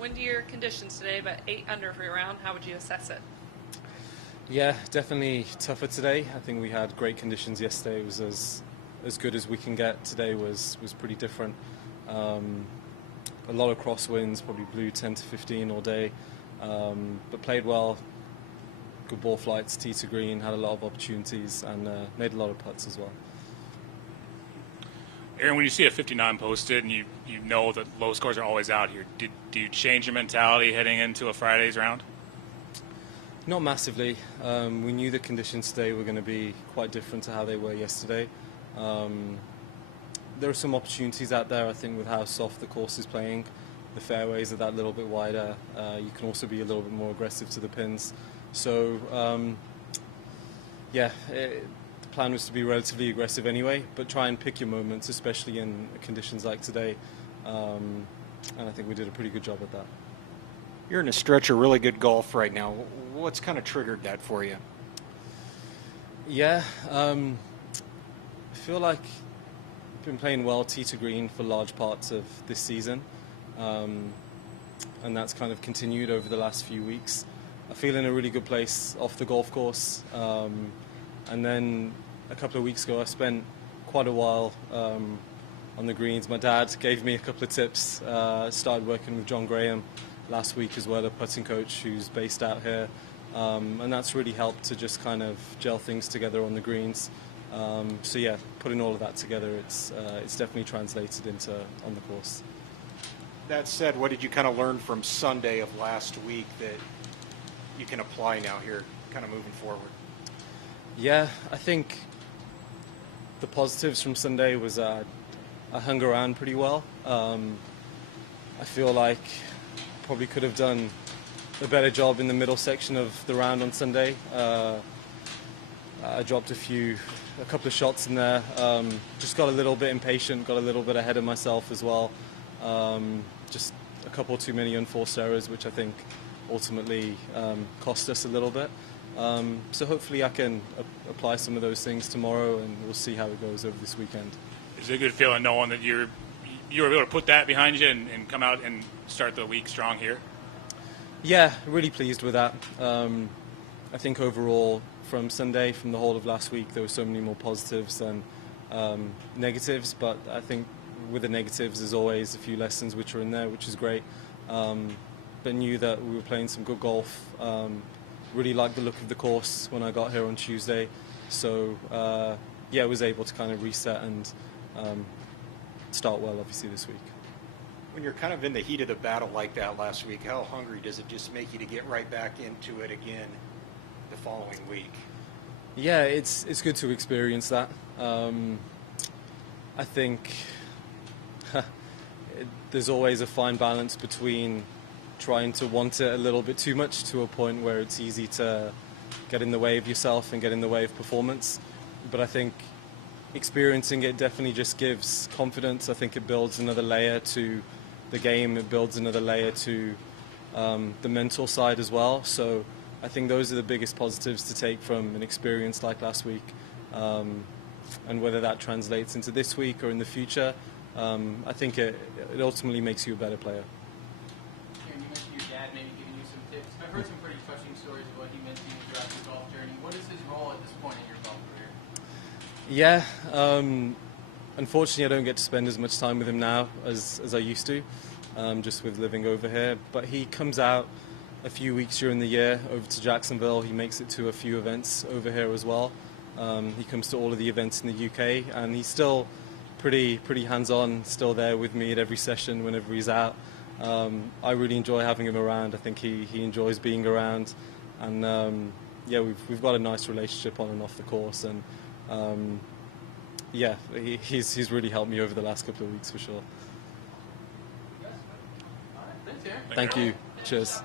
windier conditions today, but 8 under for your round. How would you assess it? Yeah, definitely tougher today. I think we had great conditions yesterday. It was as good as we can get. Today was pretty different. A lot of crosswinds, probably blew 10 to 15 all day, but played well. Good ball flights, tee to green, had a lot of opportunities, and made a lot of putts as well. Aaron, when you see a 59 posted and you know that low scores are always out here, do you change your mentality heading into a Friday's round? Not massively. We knew the conditions today were going to be quite different to how they were yesterday. There are some opportunities out there, I think, with how soft the course is playing. The fairways are that little bit wider. You can also be a little bit more aggressive to the pins. So, the plan was to be relatively aggressive anyway, but try and pick your moments, especially in conditions like today. And I think we did a pretty good job at that. You're in a stretch of really good golf right now. What's kind of triggered that for you? Yeah, I feel like I've been playing well tee to green for large parts of this season, and that's kind of continued over the last few weeks. I feel in a really good place off the golf course, and then a couple of weeks ago I spent quite a while on the greens. My dad gave me a couple of tips. Started working with John Graham last week as well, a putting coach who's based out here, and that's really helped to just kind of gel things together on the greens. So yeah, putting all of that together, it's definitely translated into on the course. That said, what did you kind of learn from Sunday of last week that you can apply now here, kind of moving forward? Yeah, I think the positives from Sunday was I hung around pretty well. I feel like probably could have done a better job in the middle section of the round on Sunday. I dropped a couple of shots in there. Just got a little bit impatient, got a little bit ahead of myself as well. Just a couple too many unforced errors, which I think ultimately cost us a little bit. So hopefully I can apply some of those things tomorrow, and we'll see how it goes over this weekend. Is it a good feeling knowing that you were able to put that behind you and come out and start the week strong here? Yeah, really pleased with that. I think overall from Sunday, from the whole of last week, there were so many more positives than negatives, but I think with the negatives there's always a few lessons which are in there, which is great. But knew that we were playing some good golf. Really liked the look of the course when I got here on Tuesday. So I was able to kind of reset and start well, obviously, this week. When you're kind of in the heat of the battle like that last week, how hungry does it just make you to get right back into it again the following week? Yeah, it's good to experience that. I think there's always a fine balance between trying to want it a little bit too much to a point where it's easy to get in the way of yourself and get in the way of performance. But I think experiencing it definitely just gives confidence. I think it builds another layer to the game. It builds another layer to the mental side as well. So I think those are the biggest positives to take from an experience like last week. And whether that translates into this week or in the future, I think it ultimately makes you a better player. Aaron, you mentioned your dad maybe giving you some tips. I've heard some pretty touching stories of what he meant to you throughout your golf journey. What is his role at this point in your golf career? Yeah, unfortunately I don't get to spend as much time with him now as I used to, just with living over here. But he comes out a few weeks during the year over to Jacksonville. He makes it to a few events over here as well. He comes to all of the events in the UK, and he's still pretty hands-on, still there with me at every session whenever he's out. I really enjoy having him around. I think he enjoys being around, and we've got a nice relationship on and off the course, and he's really helped me over the last couple of weeks for sure. Thanks, Aaron. Thank you. Cheers.